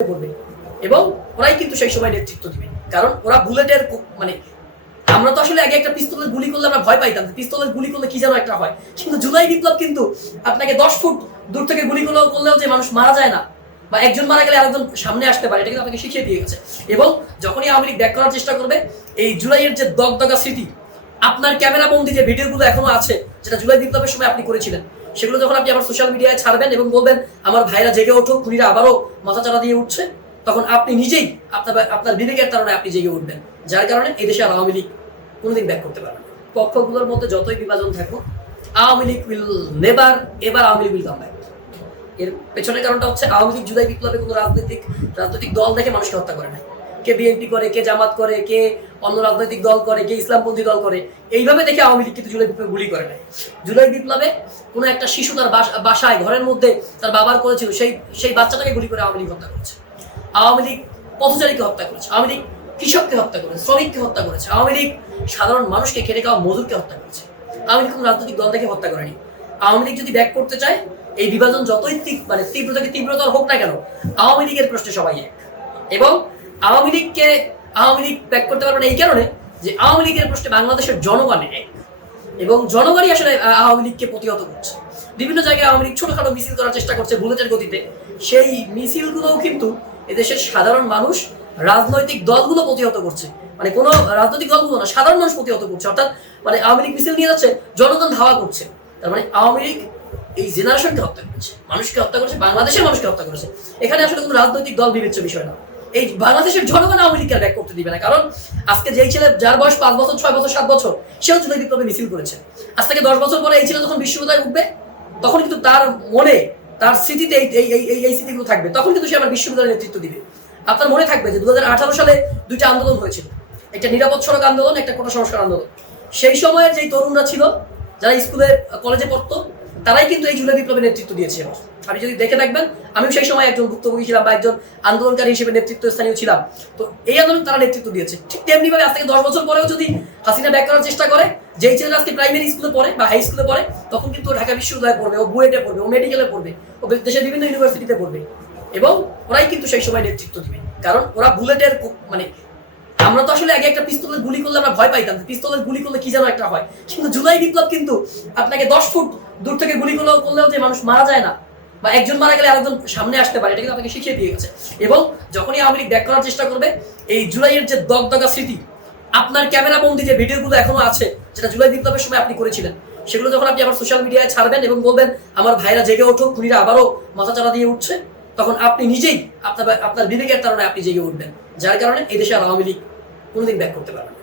করবে। এবং ওরাই কিন্তু সেই সময় নেতৃত্ব দিবে। কারণ ওরা বুলেটের মানে আমরা তো আসলে আগে একটা পিস্তলের গুলি করলে আমরা ভয় পাইতাম পিস্তলের গুলি করলে কি যেন একটা হয়। কিন্তু জুলাই বিপ্লব কিন্তু আপনাকে দশ ফুট দূর থেকে গুলি করলেও করলেও যে মানুষ মারা যায় না, বা একজন মারা গেলে আরেকজন সামনে আসতে পারে, এটা কিন্তু আপনাকে শিখিয়ে দিয়ে গেছে। এবং যখনই আওয়ামী লীগ ব্যাক করার চেষ্টা করবে, এই জুলাইয়ের যে দগদগা স্মৃতি, আপনার ক্যামেরা বন্দি যে ভিডিওগুলো এখনও আছে, যেটা জুলাই বিপ্লবের সময় আপনি করেছিলেন সেগুলো যখন আপনি আবার সোশ্যাল মিডিয়ায় ছাড়বেন এবং বলবেন, আমার ভাইরা জেগে ওঠো খুনিরা আবারও মাথা চারা দিয়ে উঠছে, তখন আপনি নিজেই আপনার আপনার বিবেকের কারণে আপনি জেগে উঠবেন। যার কারণে এই দেশে আর আওয়ামী লীগ কোনোদিন ব্যাক করতে পারবে না। পক্ষগুলোর মধ্যে যতই বিভাজন থাকুক, আওয়ামী লীগ উইল নেভার এবার Awami League will come back এর পেছনের কারণটা হচ্ছে আওয়ামী লীগ জুলাই বিপ্লবে কোনো রাজনৈতিক রাজনৈতিক দল দেখে মানুষকে হত্যা করে না কে বিএনপি করে, কে জামাত করে, কে অন্য রাজনৈতিক দল করে, কে ইসলামপন্থী দল করে, এইভাবে দেখে আওয়ামী লীগ কিন্তু জুলাই বিপ্লবে গুলি করে নাই। জুলাই বিপ্লবে কোনো একটা শিশু তার বাস- বাসায়, ঘরের মধ্যে তার বাবার করেছিল, সেই সেই বাচ্চাটাকে গুলি করে আওয়ামী লীগ হত্যা করেছে। আওয়ামী লীগ পথচারীকে হত্যা করেছে, আওয়ামী লীগ কৃষককে হত্যা করেছে, শ্রমিককে হত্যা করেছে, আওয়ামী লীগ সাধারণ মানুষকে খেটে খাওয়া মজুরকে হত্যা করেছে। আওয়ামী লীগ কোনো রাজনৈতিক দল থেকে হত্যা করেনি। আওয়ামী লীগ যদি ব্যাক করতে চায়, এই বিভাজন যতই মানে তীব্র থেকে তীব্রতর হোক না কেন, আওয়ামী লীগের প্রশ্নে সবাই এক। এবং আওয়ামী লীগকে আওয়ামী লীগ ব্যাক করতে পারবে না এই কারণে যে আওয়ামী লীগের প্রশ্নে বাংলাদেশের জনগণ এবং জনগণই আসলে আওয়ামী লীগকে প্রতিহত করছে। বিভিন্ন জায়গায় আওয়ামী লীগ ছোটখাটো মিছিল করার চেষ্টা করছে বুলেটের গতিতে। সেই মিছিলগুলোও কিন্তু এদেশের সাধারণ মানুষ, রাজনৈতিক দলগুলো প্রতিহত করছে। মানে কোনো রাজনৈতিক দলগুলো না, সাধারণ মানুষ প্রতিহত করছে। অর্থাৎ মানে আওয়ামী লীগ মিছিল নিয়ে যাচ্ছে, জনগণ ধাওয়া করছে। তার মানে আওয়ামী লীগ এই জেনারেশনকে হত্যা করছে, মানুষকে হত্যা করেছে, বাংলাদেশের মানুষকে হত্যা করেছে। এখানে আসলে কোনো রাজনৈতিক দল বিবেচ্য বিষয় না। এই বাংলাদেশের জনগণ আওয়ামী লীগকে ব্যাক করতে দিবে না। কারণ আজকে যেই ছেলে, যার বয়স পাঁচ বছর, ছয় বছর, সাত বছর, সেও জুলাই বিপ্লবে মিছিল করেছে। আজ থেকে দশ বছর পরে এই ছেলে যখন বিশ্ববিদ্যালয়ে উঠবে, তখন কিন্তু তার মনে, তার স্মৃতিতে এই এই, এই- স্মৃতিগুলো থাকবে। তখন কিন্তু সে আমার বিশ্ববিদ্যালয়ের নেতৃত্ব দিবে। আপনার মনে থাকবে যে দু হাজার আঠারো সালে দুইটা আন্দোলন হয়েছিল। একটা নিরাপদ সড়ক আন্দোলন, একটা কোটা সংস্কার আন্দোলন। সেই সময়ের যেই তরুণরা ছিল, যারা স্কুলে, কলেজে পড়তো তারাই কিন্তু এই জুলাই বিপ্লবের নেতৃত্ব দিয়েছে। আপনি যদি দেখে থাকবেন, আমিও সেই সময় একজন ভুক্তভোগী ছিলাম বা একজন আন্দোলনকারী হিসেবে নেতৃত্ব স্থানীয় ছিলাম। তো এই আন্দোলন তারা নেতৃত্ব দিয়েছে। ঠিক তেমনি ভাবে আজ থেকে দশ বছর পরেও যদি হাসিনা ব্যাক করার চেষ্টা করে, যেই ছেলেরা আজকে প্রাইমারি স্কুলে পড়ে বা হাই স্কুলে পড়ে, তখন কিন্তু ঢাকা বিশ্ববিদ্যালয়ে পড়বে, ও বুয়েটে পড়বে, ও মেডিকেলে পড়বে, ও দেশের বিভিন্ন ইউনিভার্সিটিতে পড়বে। এবং ওরাই কিন্তু সেই সময় নেতৃত্ব দিবে। কারণ ওরা বুলেটের মানে আমরা তো আসলে আগে একটা পিস্তলের গুলি করলে আমরা ভয় পাইতাম পিস্তলের গুলি করলে কি যেন একটা হয়। কিন্তু জুলাই বিপ্লব কিন্তু আপনাকে দশ ফুট দূর থেকে গুলি করলেও করলেও যে মানুষ মারা যায় না বা একজন মারা গেলে আরেকজন সামনে আসতে পারে, এটা কিন্তু আপনাকে শিখিয়ে দিয়ে গেছে। এবং যখনই আওয়ামী লীগ ব্যাক করার চেষ্টা করবে, এই জুলাইয়ের যে দগদগা স্মৃতি, আপনার ক্যামেরা বন্দি যে ভিডিওগুলো এখনও আছে, যেটা জুলাই বিপ্লবের সময় আপনি করেছিলেন, সেগুলো যখন আপনি আবার সোশ্যাল মিডিয়ায় ছাড়বেন এবং বলবেন, আমার ভাইরা জেগে ওঠো খুনিরা আবারও মাথা চারা দিয়ে উঠছে তখন আপনি নিজেই আপনার আপনার বিবেকের কারণে আপনি জেগে উঠবেন, যার কারণে এই দেশে আওয়ামী লীগ কোনোদিন ব্যাক করতে পারবে না।